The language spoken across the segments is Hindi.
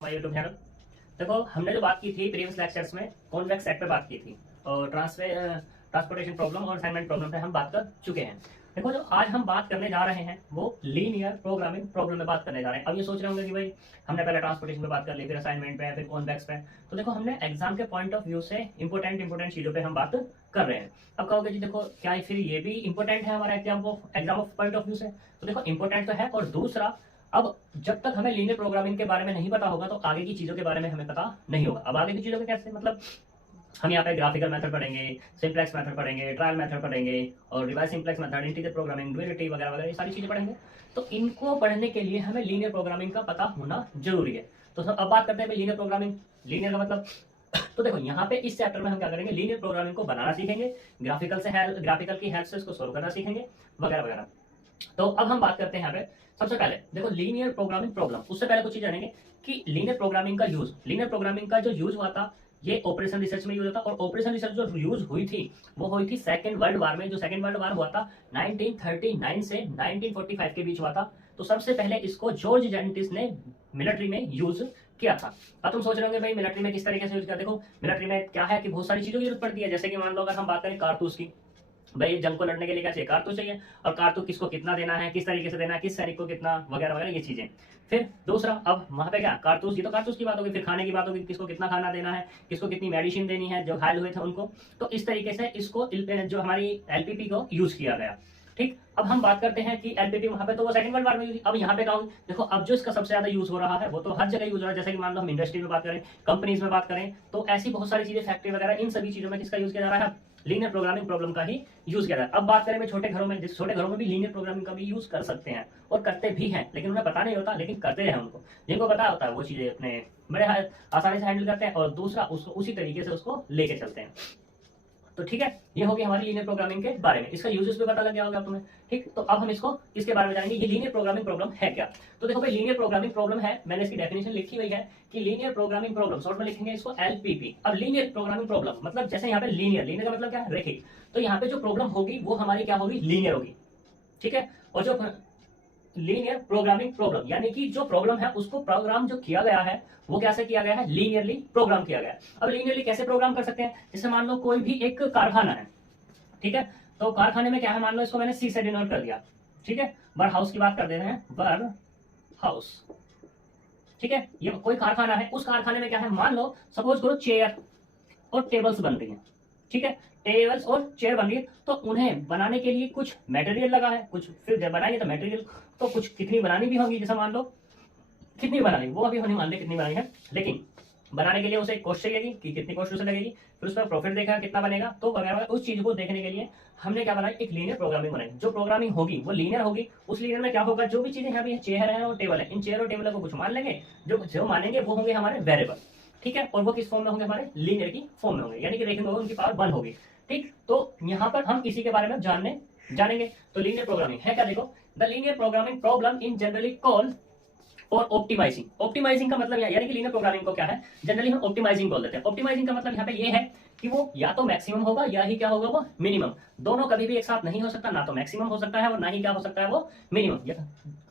हमारे यूट्यूब चैनल। देखो, हमने जो बात की थी प्रीवियस लेक्चर्स में कॉन्वेक्स सेट पे बात की थी और ट्रांसपोर्टेशन प्रॉब्लम और असाइनमेंट प्रॉब्लम पे हम बात कर चुके हैं। देखो, जो आज हम बात करने जा रहे हैं वो लीनियर प्रोग्रामिंग प्रॉब्लम में बात करने जा रहे हैं। अब ये सोच रहे होंगे कि भाई हमने पहले ट्रांसपोर्टेशन पे बात कर ली, फिर असाइनमेंट पे, फिर कॉन्वेक्स पे। तो देखो, हमने एग्जाम के पॉइंट ऑफ व्यू से इंपोर्टेंट चीजों पे हम बात कर रहे हैं। अब कहोगे जी देखो, क्या फिर ये भी इंपॉर्टेंट है हमारा exam of point of view से? तो देखो, इंपॉर्टेंट तो है, और दूसरा, अब जब तक हमें लीनियर प्रोग्रामिंग के बारे में नहीं पता होगा तो आगे की चीजों के बारे में हमें पता नहीं होगा। अब आगे की चीजों के कैसे, मतलब हम यहाँ पे ग्राफिकल मेथड पढ़ेंगे, सिंप्लेक्स मेथड पढ़ेंगे, ट्रायल मेथड पढ़ेंगे, और revise simplex method, integer programming, duality वगैरह वगैरह, ये सारी चीजें पढ़ेंगे। तो इनको पढ़ने के लिए हमें लीनियर प्रोग्रामिंग का पता होना जरूरी है। तो अब बात करते हैं लीनियर प्रोग्रामिंग। लीनियर का मतलब, तो देखो यहाँ पे इस चैप्टर में हम क्या करेंगे, लीनियर प्रोग्रामिंग को बनाना सीखेंगे, ग्राफिकल की हेल्प से इसको सोल्व करना सीखेंगे, वगैरह वगैरह। तो अब हम बात करते हैं यहाँ पे, सबसे पहले देखो लीनियर प्रोग्रामिंग प्रॉब्लम। उससे पहले कुछ चीज जानेंगे कि लीनियर प्रोग्रामिंग का जो यूज हुआ था, ये ऑपरेशन रिसर्च में यूज होता। और ऑपरेशन रिसर्च जो यूज हुई थी वो हुई थी सेकेंड वर्ल्ड वार में। जो सेकेंड वर्ल्ड वार हुआ था 1939 से 1945 के बीच हुआ था। तो सबसे पहले इसको जॉर्ज जेंटिस ने मिलिट्री में यूज किया था। अब तुम सोच रहे होंगे भाई मिलिट्री में किस तरीके से यूज किया। देखो, मिलिट्री में क्या है कि बहुत सारी चीजों की जरूरत पड़ती है। जैसे कि मान लो अगर हम बात करें कारतूस की, भाई जंग को लड़ने के लिए क्या चाहिए, कारतूस चाहिए। और कारतूस किसको कितना देना है, किस तरीके से देना है, किस सैनिक को कितना, वगैरह वगैरह, ये चीजें। फिर दूसरा, अब वहां पे क्या कारतूस, ये तो कारतूस की बात होगी। फिर खाने की बात होगी, किसको कितना खाना देना है, किसको कितनी मेडिसिन देनी है जो घायल हुए थे उनको। तो इस तरीके से इसको जो हमारी एलपीपी को यूज किया गया। ठीक, अब हम बात करते हैं कि एलपीपी वहां पे तो वो सेकंड वर्ल्ड वार में यूज। अब यहाँ पे कहूँ, देखो अब जो इसका सबसे ज्यादा यूज हो रहा है वो तो हर जगह यूज हो रहा है। जैसे कि मान लो हम इंडस्ट्री में बात करें, कंपनीज में बात करें, तो ऐसी बहुत सारी चीजें, फैक्ट्री वगैरह, इन सभी चीजों में किसका यूज किया जा रहा है, लीनियर प्रोग्रामिंग प्रॉब्लम का ही यूज किया जाता है। अब बात करें छोटे घरों में, जिस छोटे घरों में भी लीनियर प्रोग्रामिंग का भी यूज कर सकते हैं और करते भी हैं, लेकिन उन्हें पता नहीं होता, लेकिन करते हैं उनको। जिनको पता होता है वो चीजें अपने बड़े आसानी से हैंडल करते हैं, और दूसरा उसको उसी तरीके से उसको लेके चलते हैं। तो ठीक है, ये होगी हमारी लीनियर प्रोग्रामिंग के बारे में। इसका यूजेस भी पता लग गया होगा तुम्हें। ठीक, तो अब हम इसको इसके बारे में जानेंगे, ये लीनियर प्रोग्रामिंग प्रॉब्लम है क्या। तो देखो भाई, लीनियर प्रोग्रामिंग प्रॉब्लम है, मैंने इसकी डेफिनेशन लिखी हुई है कि लीनियर प्रोग्रामिंग प्रॉब्लम, शॉर्ट में लिखेंगे इसको एलपीपी। अब लीनियर प्रोग्रामिंग प्रॉब्लम मतलब, जैसे यहाँ पे लीनियर का मतलब क्या है, रेखिक। तो यहाँ पे जो प्रॉब्लम होगी वो हमारी क्या होगी, लीनियर होगी। ठीक है, और जो लीनियर प्रोग्रामिंग प्रॉब्लम, यानी कि जो प्रॉब्लम है उसको प्रोग्राम जो किया गया है वो कैसे किया गया है, लीनियरली प्रोग्राम किया गया है। अब लीनियरली कैसे प्रोग्राम कर सकते हैं, जैसे मान लो कोई भी एक कारखाना है, ठीक है। तो कारखाने में क्या है, मान लो इसको मैंने सी से डिनोट कर दिया, ठीक है। वर हाउस की बात कर देते हैं, वर हाउस, ठीक है। ये कोई कारखाना है, उस कारखाने में क्या है, मान लो सपोज करो चेयर और टेबल्स बन रही हैं, ठीक है। टेबल्स और चेयर बन रही है, तो उन्हें बनाने के लिए कुछ मटेरियल लगा है, कुछ फिर जब बनाएंगे तो मटेरियल तो कुछ कितनी बनानी भी होगी। जैसे मान लो कितनी बनानी, वो अभी नहीं मान ले कितनी बनानी है, लेकिन बनाने के लिए उसे एक कॉस्ट चाहिए कि कितनी कॉस्ट उसे लगेगी, फिर उसमें प्रॉफिट देखा कितना बनेगा, तो वगैरह उस चीज को देखने के लिए हमने क्या बनाया, एक लीनियर प्रोग्रामिंग बनाई। जो प्रोग्रामिंग होगी वो लीनियर होगी। उस लीनियर में क्या होगा, जो भी चीजें यहाँ पे चेयर है और टेबल है, इन चेयर और टेबल को कुछ मान लेंगे, जो मानेंगे वो होंगे हमारे वेरिएबल, ठीक है। और वो किस फॉर्म में होंगे, हमारे लीनियर की फॉर्म में होंगे, यानी कि देखेंगे उनकी पावर 1 होगी। ठीक, तो यहाँ पर हम इसी के बारे में जानेंगे। तो लीनियर प्रोग्रामिंग है क्या, देखो, the linear programming problem in generally called और ऑप्टिमाइजिंग का मतलब यानी कि लीनियर प्रोग्रामिंग को क्या है, जनरली हम ऑप्टिमाइजिंग बोल देते हैं। ऑप्टिमाइजिंग का मतलब यहाँ पे ये है कि वो या तो मैक्सिमम होगा या ही क्या होगा, वो मिनिमम। दोनों कभी भी एक साथ नहीं हो सकता, ना तो मैक्सिमम हो सकता है और ना ही क्या हो सकता है, वो मिनिमम।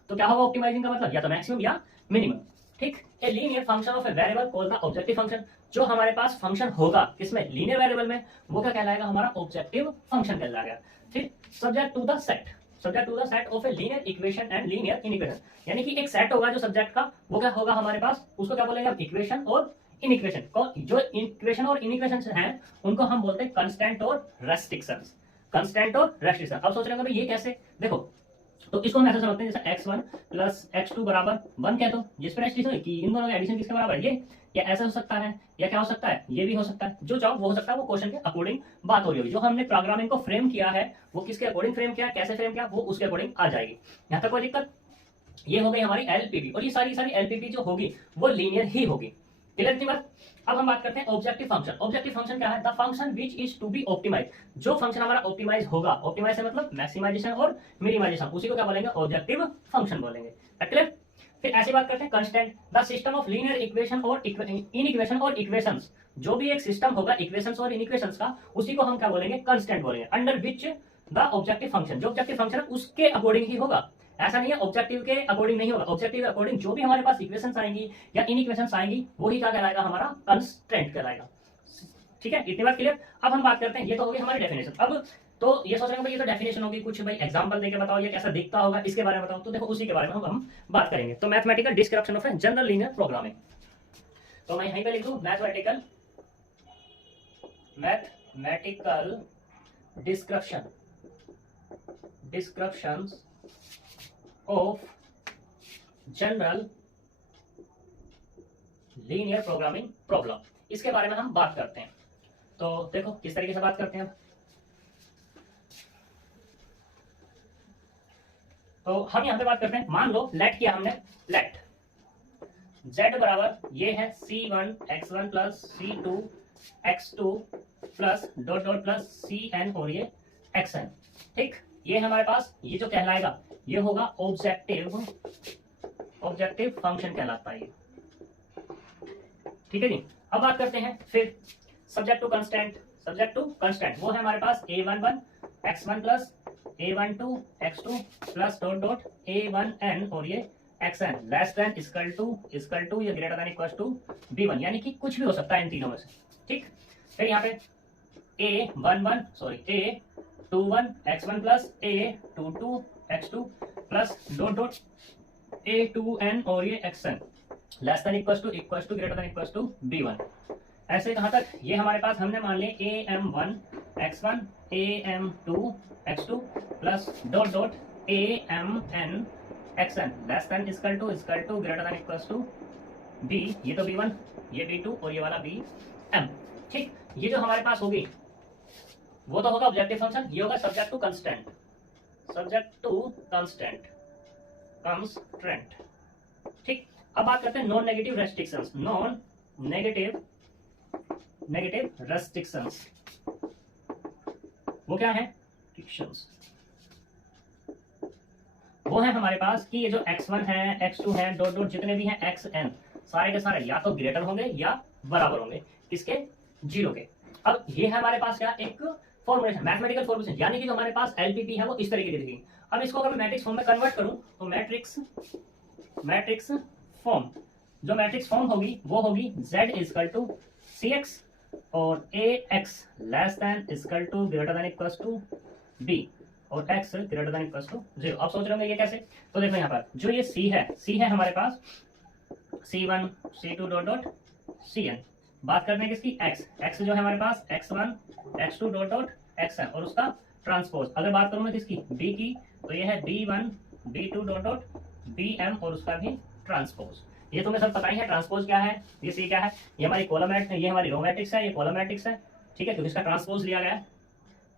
तो क्या होगा ऑप्टिमाइजिंग का मतलब, या तो मैक्सिमम या मिनिमम। ठीक, a linear function of a variable called the objective function. जो हमारे पास फंक्शन होगा किसमें, लीनियर वेरिएबल में, वो क्या कहलाएगा, हमारा ऑब्जेक्टिव फंक्शन कहलाएगा। ठीक, subject to the set of a linear equation and linear inequation, यानी कि एक सेट होगा जो सब्जेक्ट का, वो क्या होगा हमारे पास, उसको क्या बोलेंगे, इक्वेशन और इनइक्वेशन। जो इक्वेशन और इनइक्वेशन हैं उनको हम बोलते हैं कंस्टेंट और रेस्ट्रिक्शंस। अब सोच रहे होंगे भाई ये कैसे, देखो, तो इसको हम ऐसा समझते हैं जैसे x1 प्लस x2 बराबर 1 कह दो, जिस पर एडिशन है कि इन दोनों का एडिशन किसके बराबर है, ये, या ऐसा हो सकता है, या क्या हो सकता है, ये भी हो सकता है। जो चाहो वो हो सकता है, वो क्वेश्चन के अकॉर्डिंग बात हो रही होगी। जो हमने प्रोग्रामिंग को फ्रेम किया है वो किसके अकॉर्डिंग फ्रेम किया, कैसे फ्रेम किया, वो उसके अकॉर्डिंग आ जाएगी। यहाँ तक कोई दिक्कत। ये हो गई हमारी एलपीपी, और ये सारी एलपीपी जो होगी वो लीनियर ही होगी। क्लियर थी बात। अब हम बात करते हैं ऑब्जेक्टिव फंक्शन क्या है, the function which is to be optimise. जो फंक्शन हमारा ऑप्टिमाइज होगा, ऑप्टिमाइज मतलब मैक्सिमाइजेशन और मिनिमाइजेशन, उसी को क्या बोलेंगे, ऑब्जेक्टिव फंक्शन बोलेंगे। क्लियर। फिर ऐसी बात करते हैं constant, the system of linear equation और इनइक्वेशन और इक्वेशंस। जो भी एक सिस्टम होगा इक्वेशंस और इनइक्वेशंस का, उसी को हम क्या बोलेंगे, कंस्टेंट बोलेंगे। Under which the objective function, जो ऑब्जेक्टिव फंक्शन है उसके अकॉर्डिंग ही होगा। ऐसा नहीं है ऑब्जेक्टिव के अकॉर्डिंग नहीं होगा, ऑब्जेक्टिव के अकॉर्डिंग जो भी हमारे पास इक्वेशंस आएंगी या इन इक्वेशंस आएंगी वही क्या कहलाएगा, हमारा कंस्ट्रेंट कहलाएगा। ठीक है, इतनी बात क्लियर। अब हम बात करते हैं, ये तो होगी हमारी डेफिनेशन। अब तो ये सोच रहे हो ये तो डेफिनेशन होगी, कुछ भाई एग्जांपल देके बताओ ये कैसा दिखता होगा, इसके बारे में बताओ। तो देखो उसी के बारे में हम बात करेंगे। तो mathematical description of general linear programming, तो मैं यहीं पे लिख दूं mathematical description of general linear programming problem, इसके बारे में हम बात करते हैं। तो देखो किस तरीके से बात करते हैं। तो हम यहां पे बात करते हैं, मान लो लेट किया हमने, लेट z बराबर ये है c1 x1 plus c2 x2 plus dot dot plus cn और ये xn। ठीक, ये हमारे पास ये जो कहलाएगा ये होगा ऑब्जेक्टिव फंक्शन कहलाता है ये। ठीक है जी। अब बात करते हैं फिर सब्जेक्ट टू कंस्टेंट वो है हमारे पास a11 x1 plus a12 x2 plus dot dot a1n और ये xn less than equal to या greater than equal to b1, यानी कि कुछ भी हो सकता है इन तीनों में से। ठीक, फिर यहाँ पे a21 x1 plus a22 x2 plus dot dot a2n और ये xn less than equal to greater than equal to b1। ऐसे कहाँ तक, ये हमारे पास हमने मान लिया am1 x1 am2 x2 plus dot dot amn xn less than equal to greater than equal to b, ये तो b1 ये b2 और ये वाला bm। ठीक, ये जो हमारे पास होगी वो तो होगा ऑब्जेक्टिव फंक्शन, ये होगा सब्जेक्ट टू कंस्ट्रेंट। ठीक, अब बात करते हैं non negative restrictions. Negative restrictions वो क्या है, रिस्ट्रिक्शंस वो है हमारे पास कि ये जो x1 है x2 है डॉट डॉट जितने भी हैं xn सारे के सारे या तो ग्रेटर होंगे या बराबर होंगे किसके, 0 के। अब ये है हमारे पास क्या, एक फॉर्मूलेशन, मैथमेटिकल फॉर्मूलेशन, यानी कि जो हमारे पास एलपीपी है वो इस तरीके की दिखेगी। अब इसको अगर मैं मैट्रिक्स फॉर्म में कन्वर्ट करूं तो मैट्रिक्स फॉर्म, जो मैट्रिक्स फॉर्म होगी वो होगी z इक्वल टू cx और ax less than equal to greater than equal to b और x greater than equal to 0। अब सोच रहे होंगे ये कैसे, तो देखो यहाँ पर जो ये c है हमारे पास c1 c2 dot dot cn। बात करते हैं किसकी, x जो है हमारे पास x1 x2 dot dot xn और उसका ट्रांसपोज। अगर बात करूँ मैं किसकी, b की, तो ये है b1 b2 dot dot bm और उसका भी ट्रांसपोज। ये तुम्हें सब पता ही है ट्रांसपोज क्या है, ये सी क्या है, ये हमारी कॉलम ये हमारी रो मैट्रिक्स है, ये कॉलम मैट्रिक्स है। ठीक है, क्योंकि इसका ट्रांसपोज लिया गया है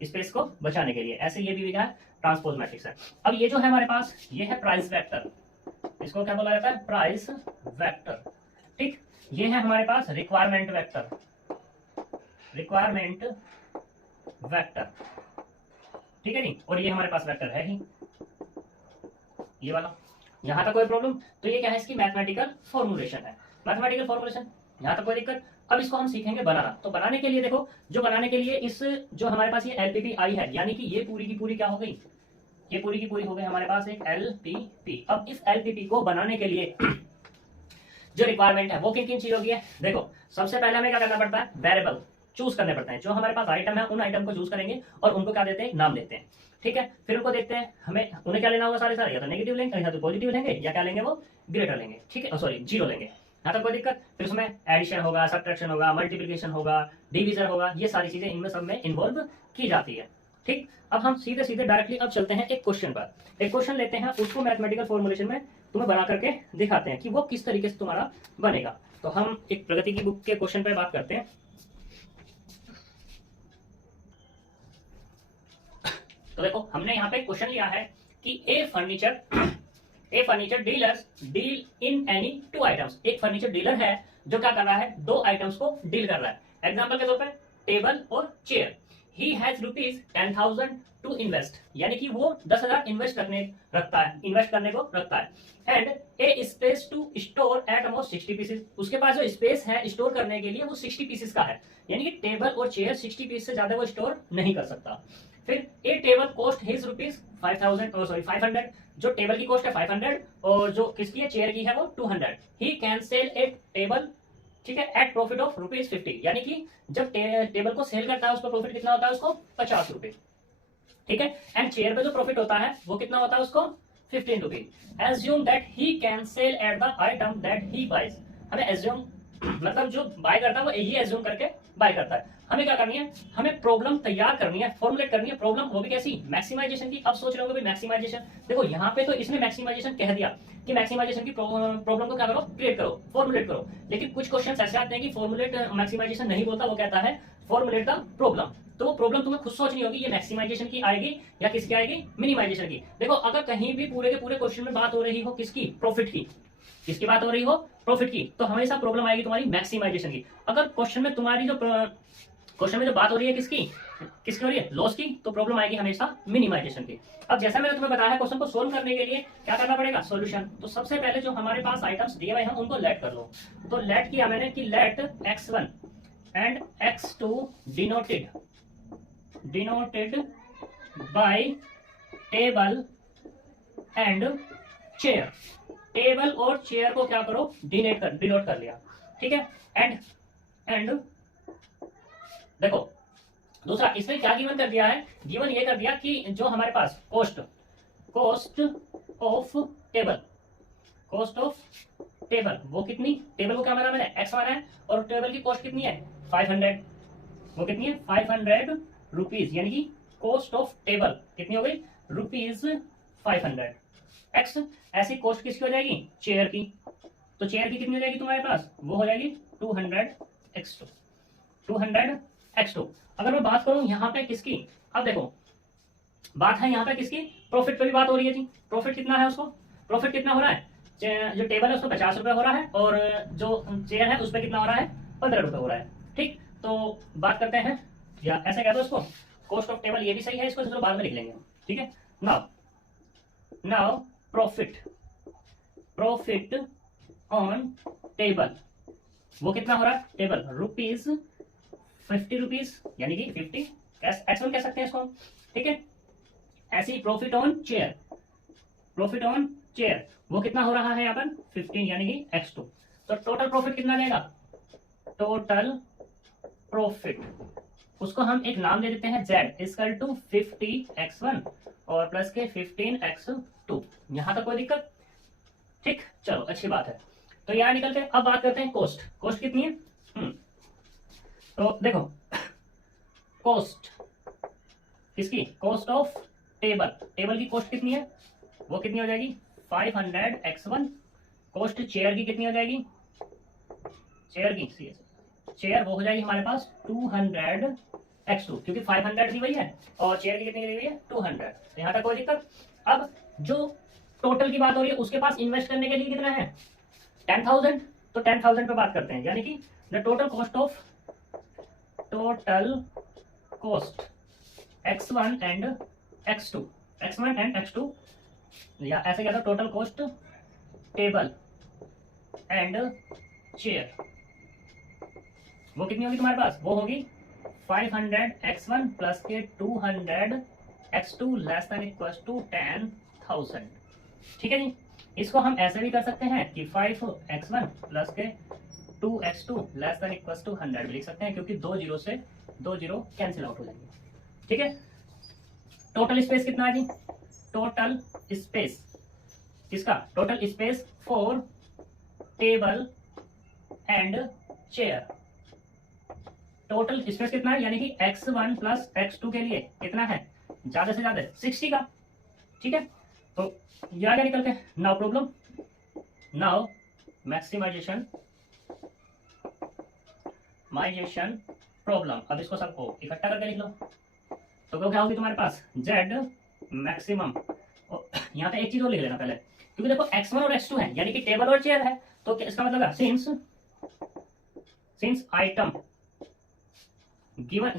स्पेस को बचाने के लिए, ऐसे ये भी क्या है, ट्रांसपोज मैट्रिक्स है। अब ये जो है हमारे पास ये है प्राइस वेक्टर, इसको क्या बोला जाता है, प्राइस वेक्टर। ठीक, ये है हमारे पास रिक्वायरमेंट वेक्टर। ठीक है जी, और ये हमारे पास वेक्टर है ही ये वाला। यहाँ तक कोई प्रॉब्लम, तो ये क्या है, इसकी मैथमेटिकल फॉर्मुलेशन है, मैथमेटिकल फॉर्मुलेशन, यहाँ तक कोई दिक्कत। अब इसको हम सीखेंगे बनाना। तो बनाने के लिए देखो, जो बनाने के लिए इस जो हमारे पास ये एलपीपी आई है, यानी कि ये पूरी की पूरी क्या हो गई, ये पूरी की पूरी हो गई हमारे पास एक एलपीपी। अब इस एलपीपी को बनाने के लिए जो रिक्वायरमेंट है वो किन किन चीजों की है, देखो सबसे पहले हमें क्या करना पड़ता है, वेरिएबल चूज करने पड़ते हैं। जो हमारे पास आइटम है उन आइटम को चूज करेंगे और उनको क्या देते हैं, नाम देते हैं। ठीक है, फिर उनको देखते हैं हमें उन्हें क्या लेना होगा, सारे या तो नेगेटिव लेंगे या तो पॉजिटिव लेंगे या क्या लेंगे, वो ग्रेटर लेंगे। ठीक है, सॉरी 0 लेंगे, यहाँ तक कोई दिक्कत। फिर उसमें एडिशन होगा, सब्ट्रैक्शन होगा, मल्टीप्लिकेशन होगा, डिवीजन होगा, ये सारी चीजें इनमें सब में इन्वॉल्व की जाती है। ठीक, अब हम सीधे सीधे डायरेक्टली अब चलते हैं एक क्वेश्चन पर। एक क्वेश्चन लेते हैं, उसको मैथमेटिकल फॉर्मुलेशन में तुम्हें बना करके दिखाते हैं कि वो किस तरीके से तुम्हारा बनेगा। तो हम एक प्रगति की बुक के क्वेश्चन पर बात करते हैं। तो देखो हमने यहाँ पे क्वेश्चन लिया है कि a furniture dealers deal in any 2 items. एक फर्नीचर डीलर है जो क्या कर रहा है, 2 आइटम्स को डील कर रहा है। एग्जांपल के तौर पे टेबल और chair. He has rupees 10,000 to invest, यानी कि वो 10,000 इन्वेस्ट करने को रखता है and a space to store at amount 60 pieces, उसके पास जो स्पेस है स्टोर करने के लिए वो 60 पीसेस का है, यानी कि टेबल और चेयर 60 पीस से ज्यादा वो स्टोर नहीं कर सकता। फिर ए टेबल कॉस्ट हिज रुपीज 500, जो टेबल की कॉस्ट है 500 और जो किसकी है चेयर की है वो 200। ही कैन सेल ए टेबल, ठीक है, एट प्रॉफिट ऑफ रुपीज 50, यानी कि जब टेबल को सेल करता है उसको प्रॉफिट कितना होता है उसको 50 रुपए, ठीक है। एंड चेयर पे जो प्रॉफिट होता है वो कितना होता है उसको 15 rupees. Assume that he can sell at the item that he buys, हमें एज्यूम मतलब जो बाय करता है वो यही एज्यूम करके बाय करता है। हमें क्या करनी है, हमें प्रॉब्लम तैयार करनी है, फॉर्मुलेट करनी है प्रॉब्लम, वो भी कैसी, मैक्सिमाइजेशन की। अब सोच रहे होंगे मैक्सिमाइजेशन, देखो यहाँ पे तो इसने मैक्सिमाइजेशन कह दिया कि मैक्सिमाइजेशन की प्रॉब्लम को क्या करो, क्रिएट करो, फॉर्मुलेट करो, लेकिन कुछ क्वेश्चन ऐसे आते हैं कि फॉर्मुलेट मैक्सिमाइजेशन नहीं बोलता, वो कहता है फॉर्मुलेट द प्रॉब्लम। तो वो प्रॉब्लम तुम्हें खुद सोचनी होगी, ये मैक्सिमाइजेशन की आएगी या किसकी आएगी, मिनिमाइजेशन की। देखो अगर कहीं भी पूरे के पूरे क्वेश्चन में बात हो रही हो किसकी, प्रॉफिट की, किसकी बात हो रही हो, प्रॉफिट की, तो हमेशा प्रॉब्लम आएगी तुम्हारी मैक्सिमाइजेशन की। अगर क्वेश्चन में तुम्हारी जो बात हो रही है किसकी हो रही है, लॉस की, तो प्रॉब्लम आएगी हमेशा मिनिमाइजेशन की। अब जैसा मैंने तुम्हें बताया क्वेश्चन को सोल्व करने के लिए क्या करना पड़ेगा, सॉल्यूशन। तो सबसे पहले जो हमारे पास आइटम्स दिए हुए हैं उनको लेट कर लो। तो लेट किया मैंने कि let x1 and x2 denoted by table and chair. Table और चेयर को क्या करो, डिनोट कर लिया, ठीक है। एंड देखो दूसरा इसमें क्या गिवन कर दिया है, गिवन ये कर दिया कि जो हमारे पास कॉस्ट ऑफ टेबल वो कितनी, टेबल को क्या माना मैंने x माना है, और टेबल की कॉस्ट कितनी है 500, वो कितनी है 500 रुपीज, यानी कि कॉस्ट ऑफ टेबल कितनी हो गई रुपीज 500 x। ऐसी कॉस्ट किसकी हो जाएगी, चेयर की, तो चेयर की कितनी हो जाएगी तुम्हारे पास, वो हो जाएगी 200 x2। अगर मैं बात करूं यहाँ पे किसकी, अब देखो बात है यहाँ पे किसकी, प्रॉफिट पे भी बात हो रही है जी। प्रॉफिट कितना है उसको, प्रॉफिट कितना हो रहा है, जो टेबल है उसको 50 रुपए हो रहा है और जो चेयर है उस पर कितना हो रहा है 15 रुपए हो रहा है, ठीक। तो बात करते हैं, या ऐसे कह दो इसको, कॉस्ट ऑफ टेबल, ये भी सही है, इसको चलो बाद में लिख लेंगे, ठीक है। नाउ प्रॉफिट ऑन टेबल, वो कितना हो रहा है, टेबल रुपीज 50 रुपीज, यानी कि 50 x1 कह सकते हैं इसको, ठीक है। ऐसे ही प्रॉफिट ऑन चेयर वो कितना हो रहा है यहाँ पर 15, यानी कि x2। तो टोटल प्रॉफिट कितना देगा, टोटल प्रॉफिट उसको हम एक नाम दे देते हैं z इक्वल टू 50x1 और प्लस के 15x2। यहां तक कोई दिक्कत, ठीक, चलो अच्छी बात है। तो यहाँ निकल के अब बात करते हैं कॉस्ट कितनी है। तो देखो कॉस्ट किसकी, कॉस्ट ऑफ टेबल की कॉस्ट कितनी है, वो कितनी हो जाएगी 500x1। कॉस्ट चेयर की कितनी हो जाएगी, चेयर वो हो जाएगी हमारे पास 200x2, क्योंकि 500 दी हुई है और चेयर की कितनी दी हुई है 200। तो यहाँ तक कोई दिक्कत। अब जो टोटल की बात हो रही है उसके पास इन्वेस्ट करने के लिए कितना है 10,000, तो 10,000 पे बात करते हैं, यानी कि the total cost x1 and x2 या ऐसे कहते हैं total cost table and chair, वो कितनी होगी तुम्हारे पास, वो होगी 500x1 प्लस के 200x2 less than equal to 10,000, ठीक है जी। इसको हम ऐसे भी कर सकते हैं कि 5x1 प्लस के 2x2 less than equal to 100 भी लिख सकते हैं, क्योंकि 2 जीरो से 2 जीरो कैंसिल आउट हो जाएंगे, ठीक है। टोटल स्पेस कितना है जी, टोटल स्पेस किसका, total space for table and chair, total space कितना है, यानी कि x1 प्लस x2 के लिए कितना है, ज्यादा से ज्यादा 60 का, ठीक है। तो यह क्या निकल के, नाउ मैक्सिमाइजेशन प्रॉब्लम। अब इसको सबको इकट्ठा करके लिख लो, तो क्या होगी तुम्हारे पास z मैक्सिमम। यहाँ पे एक चीज और लिख लेना पहले, क्योंकि देखो x1 और x2 है, यानी कि टेबल और चेयर है, तो इसका मतलब है since item given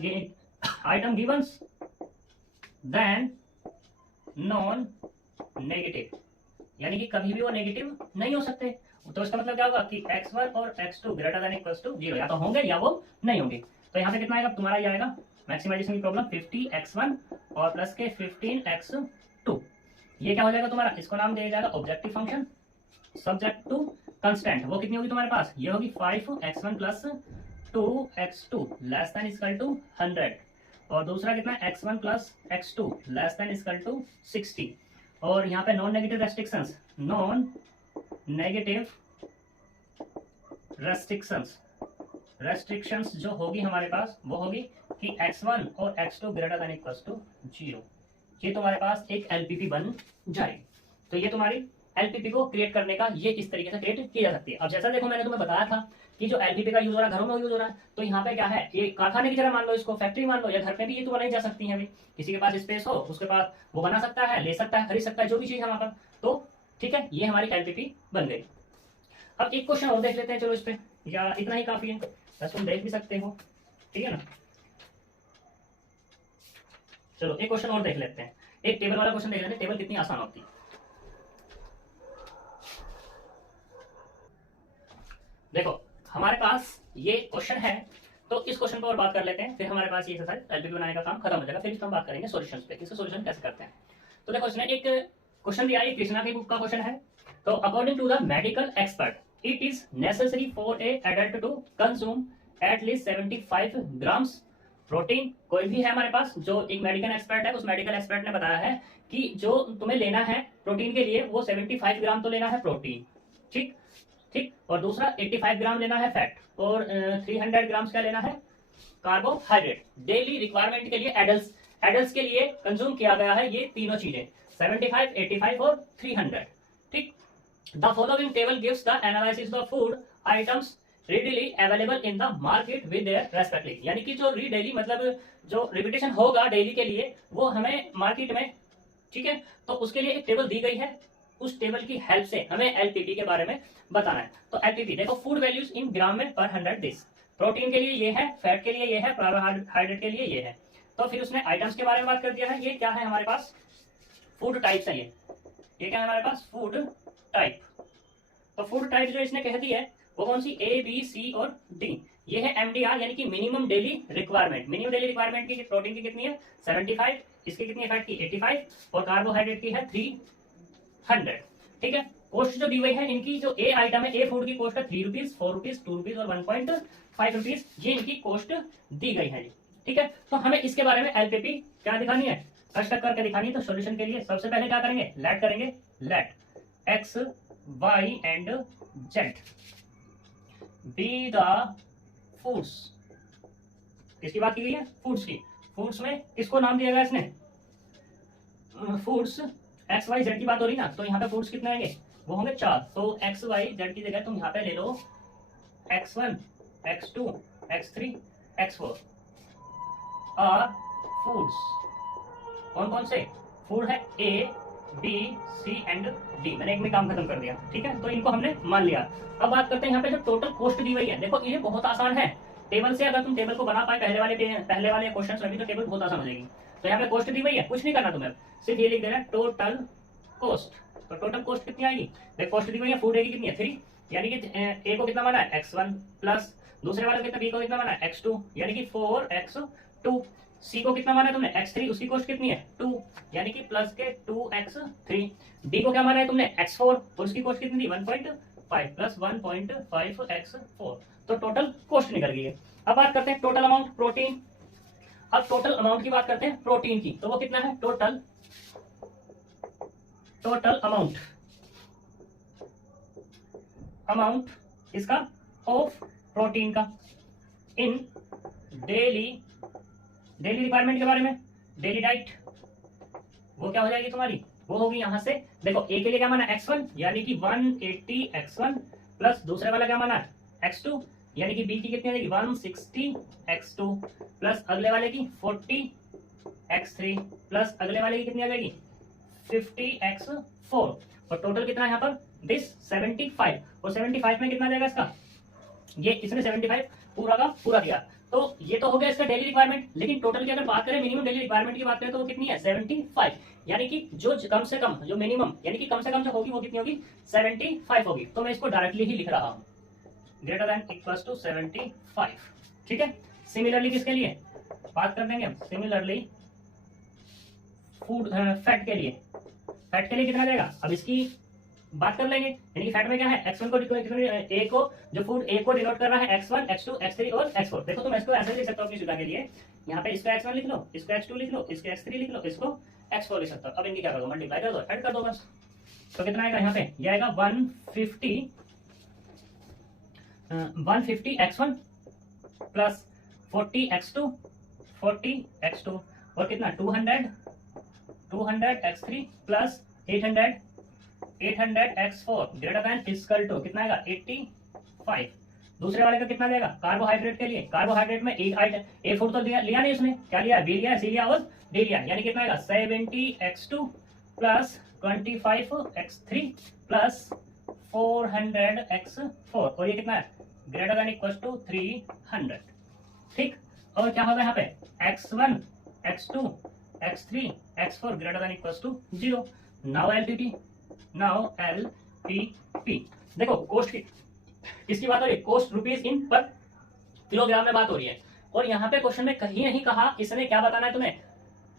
item givens then non negative, यानी कि कभी भी वो नेगेटिव नहीं हो सकते। तो इसका मतलब क्या होगा कि x1 और x2 greater than equals to 0, या तो होंगे या वो नहीं होंगे। तो यहाँ पे कितना आएगा तुम्हारा, ये आएगा मैक्सिमाइजेशन की प्रॉब्लम 50x1 और प्लस के 15x2। ये क्या हो जाएगा तुम्हारा, इसको नाम दिया जाएगा objective function subject to constant. वो कितनी होगी तुम्हारे पास, ये होगी 5x1 plus 2x2 less than equal to 100, और दूसरा कितना है x1 plus x2 less than equal to 60। और यहाँ पे non negative restrictions, non negative restrictions जो होगी हमारे पास वो होगी कि x1 और x2 greater than equals to 0। ये तुम्हारे पास एक एलपीपी बन जाएगी। तो ये तुम्हारी एलपीपी को क्रिएट करने का ये इस तरीके से क्रिएट की जा सकती है। अब जैसा देखो मैंने तुम्हें बताया था कि जो एलपीपी का यूज हो रहा है घरों में यूज हो रहा है, तो यहाँ पे क्या है, ये कारखाने की तरह मान लो, इसको फैक्ट्री मान लो, या घर पे भी ये तो बनाई जा सकती है। अभी किसी के पास स्पेस हो उसके पास वो बना सकता है, ले सकता है, खरीद सकता है, जो भी चीज है वहां पर। तो ठीक है, ये हमारी एलपीपी बन गई। अब एक क्वेश्चन और देख लेते हैं, चलो इस पे, या इतना ही काफी है, बस तुम देख भी सकते हो, ठीक है ना। चलो एक क्वेश्चन और देख लेते हैं, एक टेबल वाला क्वेश्चन देख लेते हैं, टेबल कितनी आसान होती है। देखो हमारे पास ये क्वेश्चन है, तो इस क्वेश्चन पर और बात कर लेते हैं, फिर हमारे पास ये एक्सरसाइज एलपीपी बनाने का काम खत्म हो जाएगा, फिर हम बात करेंगे सॉल्यूशंस पे, इसका सॉल्यूशन कैसे करते हैं। तो देखो इसने एक क्वेश्चन दिया है, कृष्णा की बुक का क्वेश्चन है। तो according to the medical expert it is necessary for a adult to consume at least 75 grams protein. कोई भी है हमारे पास जो एक मेडिकल एक्सपर्ट है, उस मेडिकल एक्सपर्ट ने बताया है कि जो तुम्हें लेना है प्रोटीन के लिए वो 75 ग्राम तो लेना है प्रोटीन, ठीक ठीक, और दूसरा 85 ग्राम लेना है फैट, और 300 ग्राम्स क्या लेना है कार्बोहाइड्रेट। डेली रिक्वायरमेंट के लिए एडल्ट्स के लिए कंज्यूम किया गया है ये तीनों चीजें, 75, 85 और 300, ठीक। The following table gives the analysis of food items readily available in the market with their respectively, यानी कि जो रीड डेली मतलब जो रिपीटेशन होगा डेली के लिए वो हमें मार्केट में, ठीक है, तो उसके लिए एक टेबल दी गई है, उस टेबल की हेल्प से हमें एलपीपी के बारे में बताना है। तो एलपीपी देखो, फूड वैल्यूज इन ग्राम में पर 100 दिस, प्रोटीन के लिए ये है, फैट के लिए ये है, कार्बोहाइड्रेट के लिए ये है। तो फिर उसने आइटम्स के बारे में बात कर दिया है, ये क्या है हमारे पास, फूड टाइप्स है ये क्या है हमारे पास, फूड टाइप। तो फूड टाइप जो इसने कह दी है वो कौन सी, ए बी सी और डी। ये है एमडीआर यानी कि minimum daily requirement. Minimum daily requirement की प्रोटीन की कितनी है 75, इसकी कितनी है फैट की 85, और कार्बोहाइड्रेट की है 300, ठीक है। कॉस्ट जो दी हुई है इनकी, जो ए आइटम है, ए फूड की कॉस्ट है 3 रुपीज, 4 रुपीज, 2 रुपीज और 1.5 रुपीज, ये इनकी कॉस्ट दी गई है, ठीक है। तो हमें इसके बारे में एलपीपी क्या दिखानी है, कष्ट करके दिखानी है। तो सोल्यूशन के लिए सबसे पहले क्या करेंगे, लेट करेंगे, let X Y and Z be the foods. किसकी बात की गई है, फूड्स की। फूड्स में किसको नाम दिया गया इसने, फूड्स एक्स वाई जेड की बात हो रही ना, तो यहाँ पे फूड्स कितने आएंगे, वो होंगे 4। तो एक्स वाई जेड की जगह तुम यहाँ पे ले लो x1, x2, x3, x4 are foods. कौन कौन से फूड है, A B C and D. मैंने एक में काम खत्म कर दिया, ठीक है, तो इनको हमने मान लिया। अब बात करते हैं यहाँ पे जो टोटल कॉस्ट दी हुई है। देखो ये बहुत आसान है, टेबल से अगर तुम टेबल को बना पाए पहले वाले क्वेश्चन में भी, तो टेबल बहुत आसान हो जाएगी। तो यहाँ पे कॉस्ट दी हुई है, कुछ नहीं करना तुम्हें, सिर्फ ये लिख देना टोटल कॉस्ट। तो टोटल कॉस्ट कितनी आएगी, देखो कॉस्ट दी हुई है, फूड की कितनी है 3, यानी कि ए को कितना माना है x1 प्लस दूसरे वाले कितना, बी को कितना माना है x2 यानी कि 4x2, सी को कितना माना है तुमने x3, उसकी कॉस्ट कितनी है 2 यानी कि प्लस के 2x3, डी को क्या माना है तुमने x4 और उसकी कॉस्ट कितनी थी 1.5 प्लस 1.5x4। तो टोटल कॉस्ट निकल गई है। अब बात करते हैं टोटल अमाउंट प्रोटीन। अब टोटल अमाउंट की बात करते हैं प्रोटीन की, तो वो कितना है, टोटल अमाउंट इसका ऑफ प्रोटीन का इन डेली रिक्वायरमेंट के बारे में, डेली डाइट, वो क्या हो जाएगी तुम्हारी, वो होगी यहां से। देखो ए के लिए क्या माना x1 यानी कि 180 x1 प्लस दूसरे वाला क्या माना x2 यानी कि बी की कितनी आ जाएगी 160 x2 प्लस अगले वाले की 40 x3 प्लस अगले वाले की कितनी आ जाएगी 50 x4, और टोटल कितना है यहाँ पर दिस 75, और 75 में कितना आ जाएगा इसका ये इसने 75 पूरा का पूरा दिया। तो ये तो हो गया इसका डेली रिक्वायरमेंट, लेकिन टोटल की अगर बात करें मिनिमम डेली रिक्वायरमेंट की बात करें तो वो कितनी है 75, यानी कि जो कम से कम जो मिनिमम यानी कि कम से कम जो होगी वो कितनी होगी 75 होगी। तो मैं इसको डायरेक्टली ही लिख रहा हूँ ग्रेटर देन इक्वल्स टू 75। ठीक है। सिमिलरली किसके लिए बात कर देंगे हम, सिमिलरली फूड फैट के लिए, फैट के लिए कितना जाएगा अब इसकी बात कर लेंगे। यानी कि फैट में क्या है x1 को ए को जो फूड ए को डिनोट कर रहा है x1 x2 x3 और x4। देखो तुम इसको ऐसे लिख सकते हो अपनी सुविधा के लिए, यहाँ पे इसको x1 लिख लो, इसको x2 लिख लो, इसको x3 लिख लो, इसको x4 लिख सकते हो। अब इनकी क्या करो मल्टीप्लाई कर दो, ऐड कर दो बस। तो कितना आएगा यहाँ पे, ये आएगा 150 x1 प्लस 40 x2 और कितना 200 x3 plus 800 x4 greater than equal to कितना आएगा 85। दूसरे वाले का कितना जाएगा कार्बोहाइड्रेट के लिए, कार्बोहाइड्रेट में एक फूड तो लिया नहीं उसने, क्या लिया बी लिया सी लिया और डी लिया, यानी कितना आएगा 70 x2 plus 25 x3 plus 400 x4 और ये कितना है ग्रेटर देन इक्वल टू 300। ठीक। और क्या होगा यहाँ पे x1 x2 x3 x4 greater than equal to 0। Now LPP देखो कोस्ट की किसकी बात हो रही है, कोस्ट रुपीज इन पर किलोग्राम में बात हो रही है। और यहाँ पे क्वेश्चन में कहीं नहीं कहा इसने क्या बताना है तुम्हें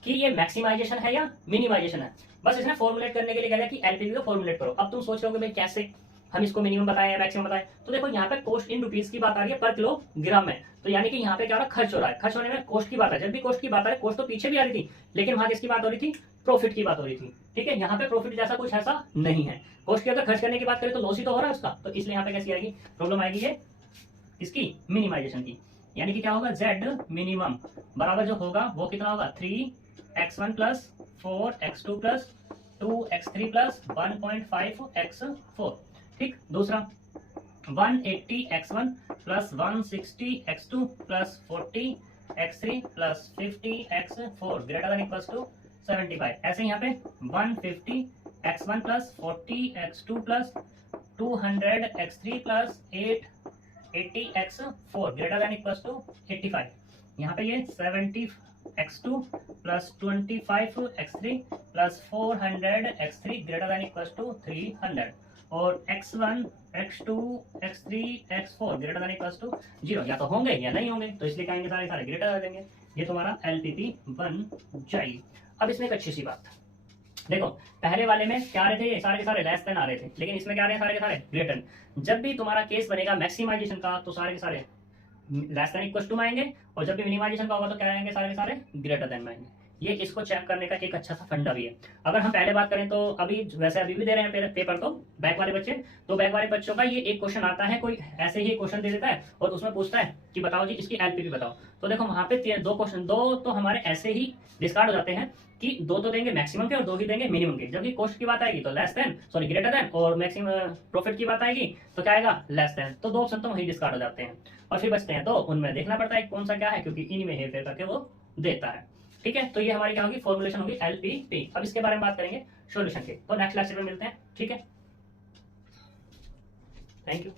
कि ये मैक्सिमाइजेशन है या मिनिमाइजेशन है, बस इसने फॉर्मुलेट करने के लिए कहा कि एलपीवी को फॉर्मुलेट करो। अब तुम सोच रहे हो भाई कैसे हम इसको मिनिमम बताएं या मैक्सिमम बताएं, तो देखो यहाँ पे कोस्ट इन रुपीज की बात आ रही है पर किलोग्राम में, तो यानी कि यहाँ पे क्या हो रहा है खर्च हो रहा है, खर्च होने में कोस्ट की बात है। जब भी कोस्ट की बात आ रही है, कोस्ट तो पीछे भी आ रही थी लेकिन वहां किसकी बात हो रही थी प्रॉफिट की बात हो रही थी। ठीक है। यहाँ पे प्रॉफिट जैसा कुछ ऐसा नहीं है, कोस्ट की अगर खर्च करने की बात करें तो लॉस ही तो हो रहा है उसका, तो इसलिए यहाँ पे कैसी आएगी प्रॉब्लम आएगी ये इसकी मिनिमाइजेशन की। यानी कि क्या होगा z मिनिमम बराबर जो होगा वो कितना होगा 3x1 plus 4x2 plus 2x3 plus 1.5 x4। ठीक। दूसरा 180x1 plus 160x2 plus 40x3 plus 50x4 greater than equals to 75। ऐसे यहाँ पे 150x1 plus 40x2 plus 200x3 plus 80x4 greater than equals to 85। यहाँ पे ये 70x2 plus 25x3 plus 400x3 greater than equals to 300 और x1 x2 x3 x4 greater than equals to 0 या तो होंगे या नहीं होंगे, तो इसलिए कहेंगे सारे सारे ग्रेटर कर देंगे, ये तुम्हारा एलपीपी बन जाएगी। अब इसमें एक अच्छी सी बात देखो, पहले वाले में क्या आ रहे थे ये सारे के सारे लेस देन आ रहे थे, लेकिन इसमें क्या आ रहे हैं सारे के सारे ग्रेटर। जब भी तुम्हारा केस बनेगा मैक्सिमाइजेशन का तो सारे के सारे लेस देन इक्वल टू में आएंगे, और जब भी मिनिमाइजेशन का होगा तो क्या आएंगे सारे के सारे ग्रेटर देन में आएंगे। ये इसको चेक करने का एक अच्छा सा फंडा भी है। अगर हम पहले बात करें तो अभी वैसे अभी भी दे रहे हैं पेपर तो बैक वाले बच्चे, तो बैक वाले बच्चों का ये एक क्वेश्चन आता है, कोई ऐसे ही क्वेश्चन दे देता है और उसमें पूछता है कि बताओ जी इसकी एलपीपी बताओ। तो देखो वहां पे दो क्वेश्चन, दो तो हमारे ऐसे ही डिस्कार्ड हो जाते हैं कि दो तो देंगे मैक्सिमम के और दो ही देंगे मिनिमम के। जबकि कॉस्ट की बात आएगी तो less than sorry greater than, और मैक्सिमम प्रॉफिट की बात आएगी तो क्या आएगा लेस देन। तो दो ऑप्शन तो वही डिस्कार्ड हो जाते हैं और फिर बचते हैं तो उनमें देखना पड़ता है कौन सा क्या है, क्योंकि इनमें हेरफेर करके वो देता है। ठीक है। तो ये हमारी क्या होगी फॉर्मुलेशन होगी एलपीपी। अब इसके बारे में बात करेंगे सॉल्यूशन के, तो नेक्स्ट लेक्चर में मिलते हैं। ठीक है, थैंक यू।